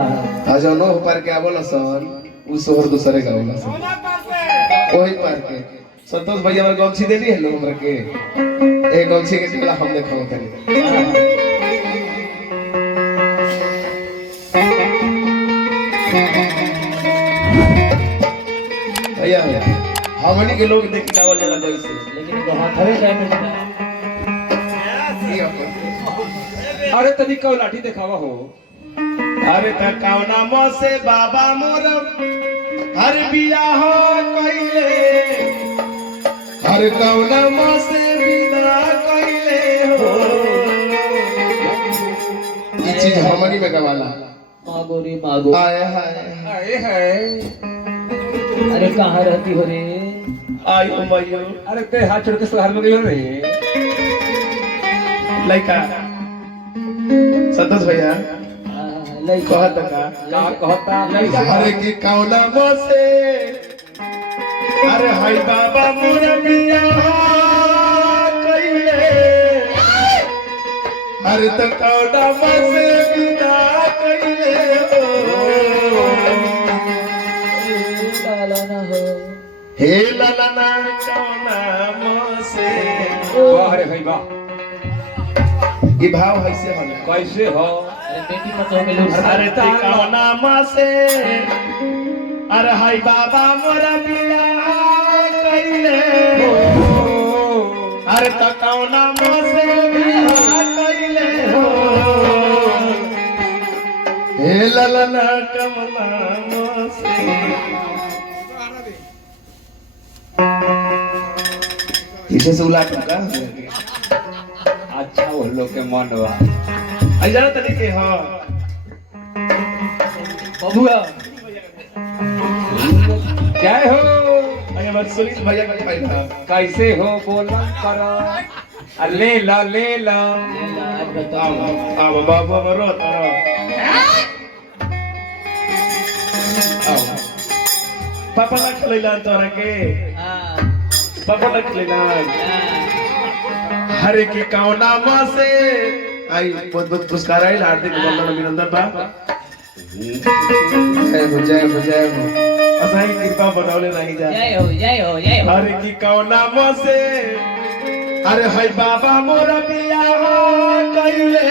जौनो पार के आवल सन उ शहर दूसरे का होला सन वही पार के संतोष भैया हमर गमछी देली है लोग हमरा के ए गमछी के टिकला हम देखो तनी भैया हमनी के लोग देख के आवल जाला कैसे लेकिन बहुत हरे टाइम में अरे तनी कौ लाठी दिखावा हो। अरे त कौना मो से बाबा मोर हर बियाह कइले हर कौना मो से विदा कइले हो ये चीज हमनी में गवाला मागो रे मागो आए हाय आए है अरे कहाँ रहती हो रे आयो मयो अरे ते हाथ छोड़ के शहर में गई हो रे लइका संतोष भैया कहत का कहता अरे की कौना मो से अरे हाय बाबा मोर बियाह कइले अरे त कौना मो से विदा कइले हे ललना कौना मो से वाह रे भाई वाह ई भाव ऐसे होला कैसे हो। अरे बेटी पतो के लोग अरे ते कौना मो से अरे हाय बाबा मोर बियाह कइले अरे त कौना मो से विदा कइले हो हे ललना कौना मो से पीछे से उलाट का अच्छा वो लोग के मन बा आई जाना तने के हो बबुआ क्या हो आई हमार सुनील भैया का भाई था कैसे हो बोला करो ले ला आज बताओ आओ बाबा मरो तारो आओ पापा ना खलेला तोरा के हां पापा ना खलेला हरे की कौना मां से आई बहुत बहुत पुरस्कार आई हार्दिक वंदन अभिनंदन बा जय हो असाई कृपा बनौले नहीं जा जय हो हरे की कौना मां से अरे हाय बाबा मोर बियाह कइले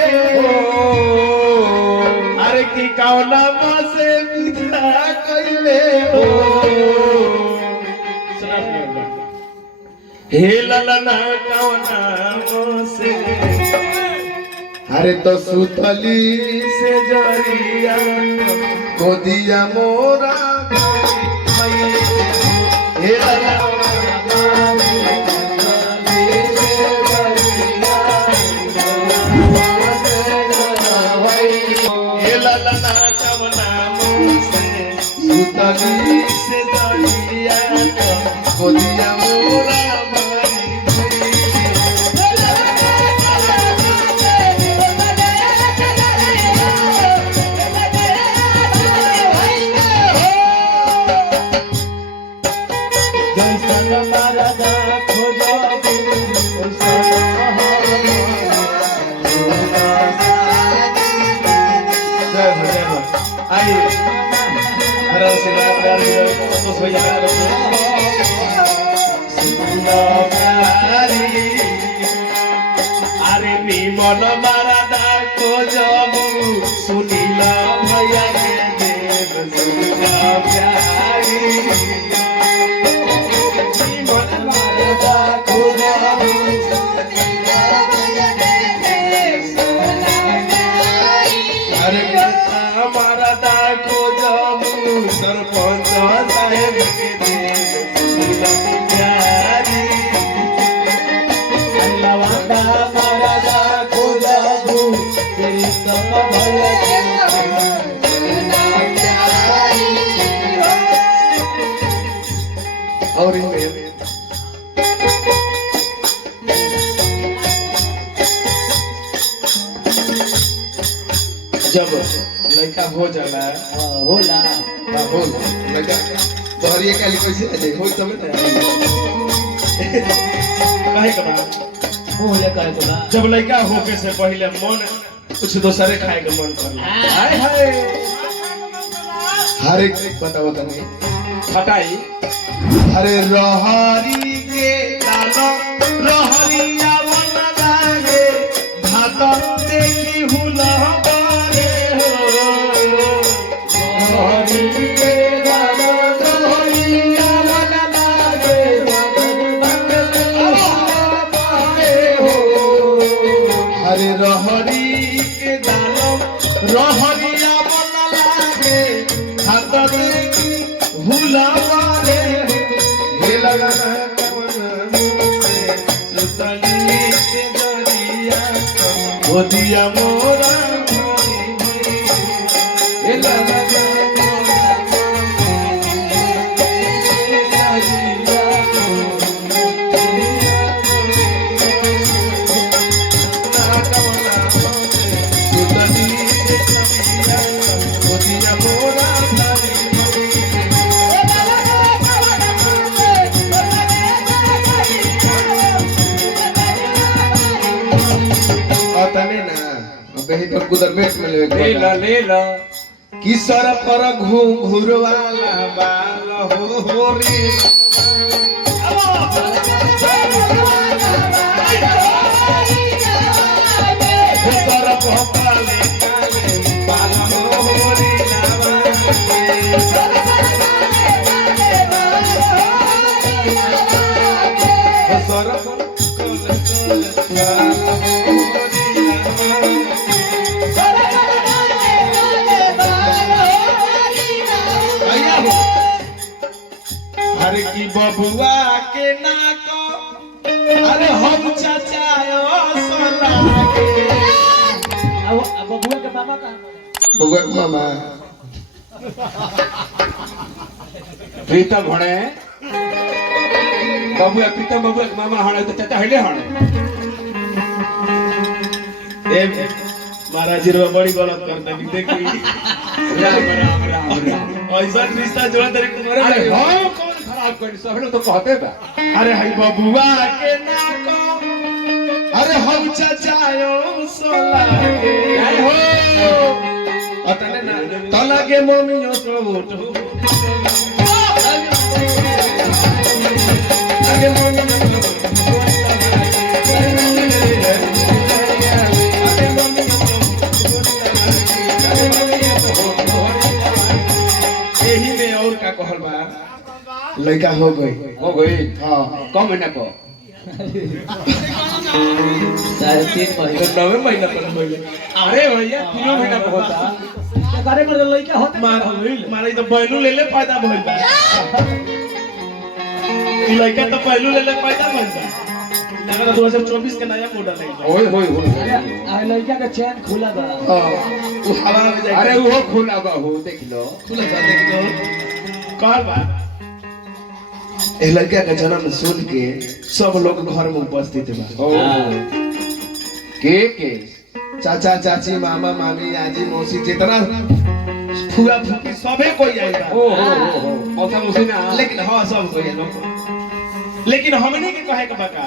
अरे की कौना मां से विदा कइले हो हे ललना कौना मां से अरे तो सुतली से जरिया गोदिया मोरा हे ललना सुतली से जरिया गोदिया मोरा अरे मन मारा दाखो जबू सुनील भैया के देव सुना प्यारी मन मारा दाखो जबू सुनील भैया के देव सुना प्यारी अरे हमारा दाखो जबू सरपंच साहेब के देव सुना प्यारी और जब लड़का हो जाला होला हो लड़का तोहरी एक आली कैसे देख हो तब काहे कबा बोले कहे तो ना जब लड़का होके से पहले मन कुछ दोसरे खाए के मन कर हाय हाय हर एक बताओ तने खटाई अरे रहरी के डालो रहरिया बना लागे भात देखी हुला बारे हो रहरी के डालो रहरिया बना लागे भात बारे हो अरे रहरी के डालो रहरिया बना लागे भात देखी हुला बारे हो हे लगा कवन मुझे सुतली के दरिया ओ दिया मोरा मोरी हे लगा तो कुदर बेट में ले ला कि सर पर घूर वाला बाल हो रे सर काले काले बाल हो रे सर अरे की बबुआ के नाको अरे हम चाचायो सलागे अब बबुआ के मामा कहाँ? बबुआ के मामा प्रीतम हणे बबुआ प्रीतम बबुआ के मामा हणे तो चाचा हले हणे ए महाराज जी बड़ी गलत करता भी देखी राम राम राम राम ऐसा रिश्ता जोड़ा तेरे तुम्हारे अरे लगे। हो कौन खराब कर सब लोग तो कहते बा अरे हाय बबुआ के नाको अरे हम चाचायो सलागे जय हो अतने ना तलगे मम्मियो सब उठो अगे मम्मियो यही में और का कहल बा लड़का हो गई हो गई हाँ कम महीना को 3.5 महीने। 9 महीना पर भइल अरे भैया 3 महीना को होता करे मर लइका होत मारे तो बैलू ले ले फायदा भइल बा ई लड़का तो बैलू ले ले फायदा भइल बा लगा 2024 के नया मॉडल है ओए होए होए आ लइका का चैन खुला बा। हां वो हवा में जाए अरे वो खुला बा हो देख लो खुला था देख लो कहल बा ए लड़का का जन्म सुन के सब लोग घर में उपस्थित बा ओ के चाचा चाची मामा मामी आजी मौसी जितना फुआ फूफी सबे कोई आएगा ओ हो मौसा मौसी ना लेकिन हाँ सब कोई आएगा लेकिन हमने के कहे के बका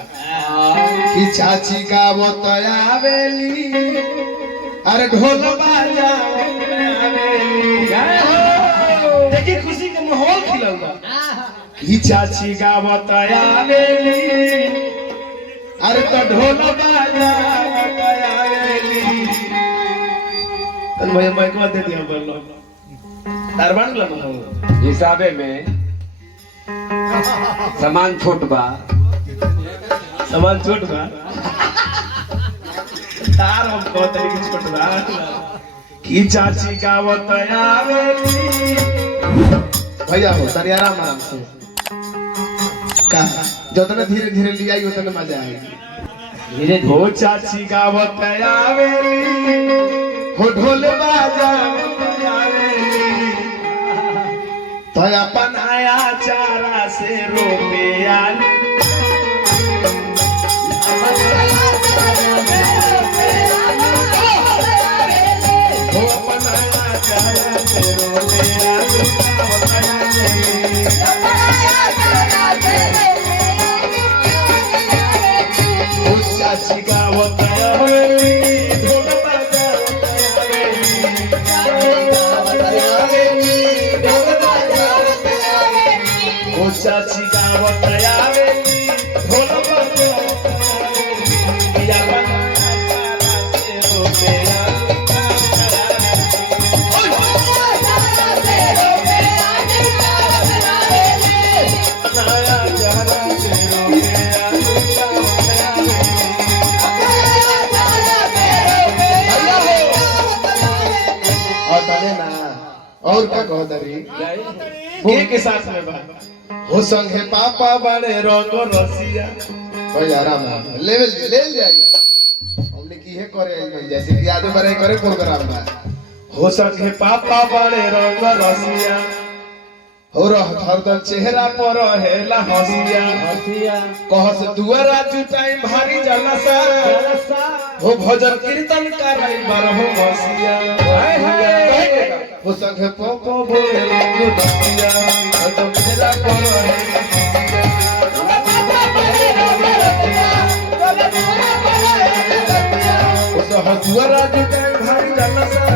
कि चाची का बतायावेली अरे ढोल बाजा देखिए खुशी का माहौल खिलल बा कि चाची का बतायावेली अरे तो ढोल बाजा बतायावेली तन भैया माइक दे दिया बोल लो दरबार ला ना हिसाबे में सामान छोट बा सामान छोट बा तार हम बहुत तरीके छोट बा की चाची गावत आवेली भैया हो तरियारा आराम से का जितना धीरे धीरे लियाई उतना मजा आएगी धीरे हो चाची गावत आवेली हो ढोल बाजा आवेली तो अपन आया चारा से रोपे आलू हो अपन आया चारा से रोपे आलू हो चाची गावत आवेली ढोल बाजा आवेली चाची गावत आवेली ढोल बजो या बना से रुपया और क्या कहता रही के साथ में बा हो संगे पापा बड़े रंग रसिया भाई आराम ले जाइए हमने की है करे जैसे कि आदमी बड़े करे प्रोग्राम में हो संगे पापा बड़े रंग रसिया हो हरदम चेहरा पर रहेला हसिया कहस दुआरा जुटाई भारी जलसा हो भजन कीर्तन कराई बारहो बसिया हो संगे पोपो बोले लोग दसिया हरदम चेहरा पर रहेला हो दुआरा जुटाई भारी जलसा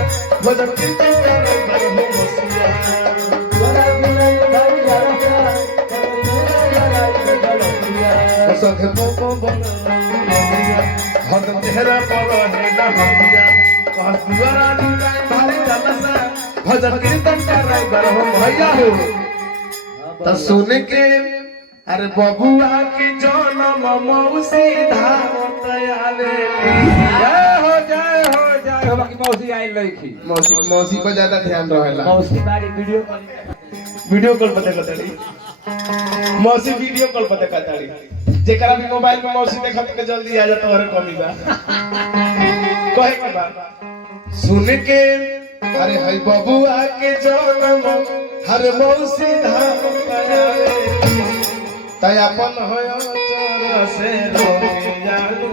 भजन कीर्तन कराई बारहो बसिया संगे पोपो हरदम चेहरा पर रहेला हसिया कहस दुआरा जुटाई भारी जलसा भजन कीर्तन कराई बारहो भैया हो त सुन के अरे बबुआ की जन्म मौसी धावत आवेली जय हो बाकी मौसी आई लईखी मौसी पर ज्यादा ध्यान रहेला मौसी बारी वीडियो कॉल पर देखताड़ी मौसी वीडियो कॉल पर देखताड़ी जेकरा भी मोबाइल में मौसी देखत के जल्दी आ जात और कमी बा कहे के बा सुन के अरे हई बबुआ के जन्म हर मौसी धाम आवे तय अपन होय चर से रोके जालू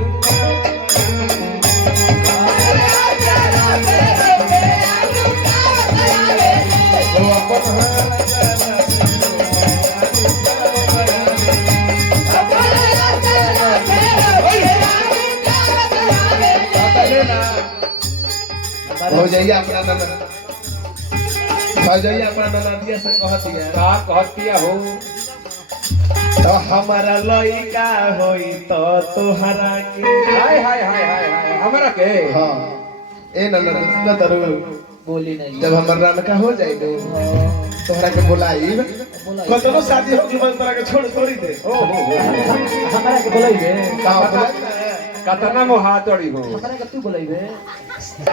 ओ अपन होय हो जाइए अपना नाना हो जाइए अपना नाना दिया से कहती है का कहतिया हो तो हमारा लइका होई तो तोहरा के हाय हमरा के हां ए नाना ना तरू बोली नहीं जब हमर नानका हो जाई तो तोहरा के बुलाई कतनो शादी हो जीवन तोरा के छोड़ थोड़ी दे हमरा के बोलाइबे का कतना मोहा तोड़ी हो हमरा के तू बोलाइबे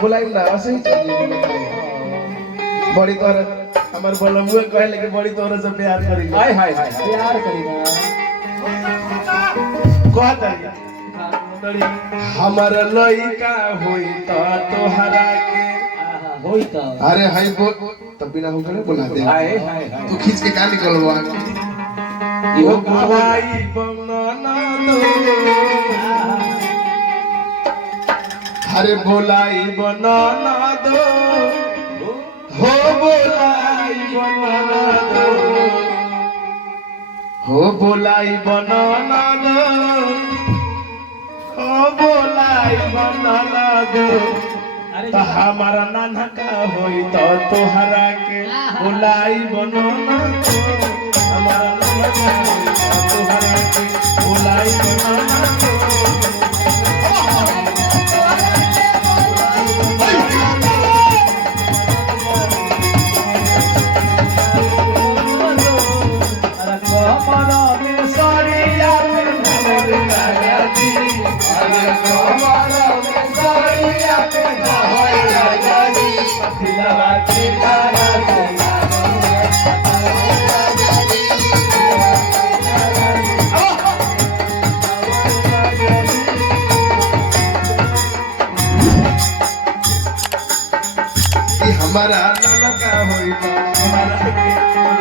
बुलाई ना ऐसे ही चल बड़ी तोर हमर बोलबुए कहले कि बड़ी तोर से प्यार करी हाय प्यार करीना कहतरी हमर लइका होई त तोहरा के होई त अरे हाय बो तब बिना हो करे बुला दे हाय तू खींच के का निकलवा यो भाई बनना दो अरे बोलाई बनाना दो हो बोलाई बनाना दो हो बोलाई बनाना दो हो बोलाई बनाना दो तो हमारा नाना का होई तो तोहरा के बोलाई बनाना दो हमारा नाना का होई तो तोहरा के बोलाई बनाना दो हमारा नाना का होई हमारा के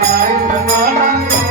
लाई बनाना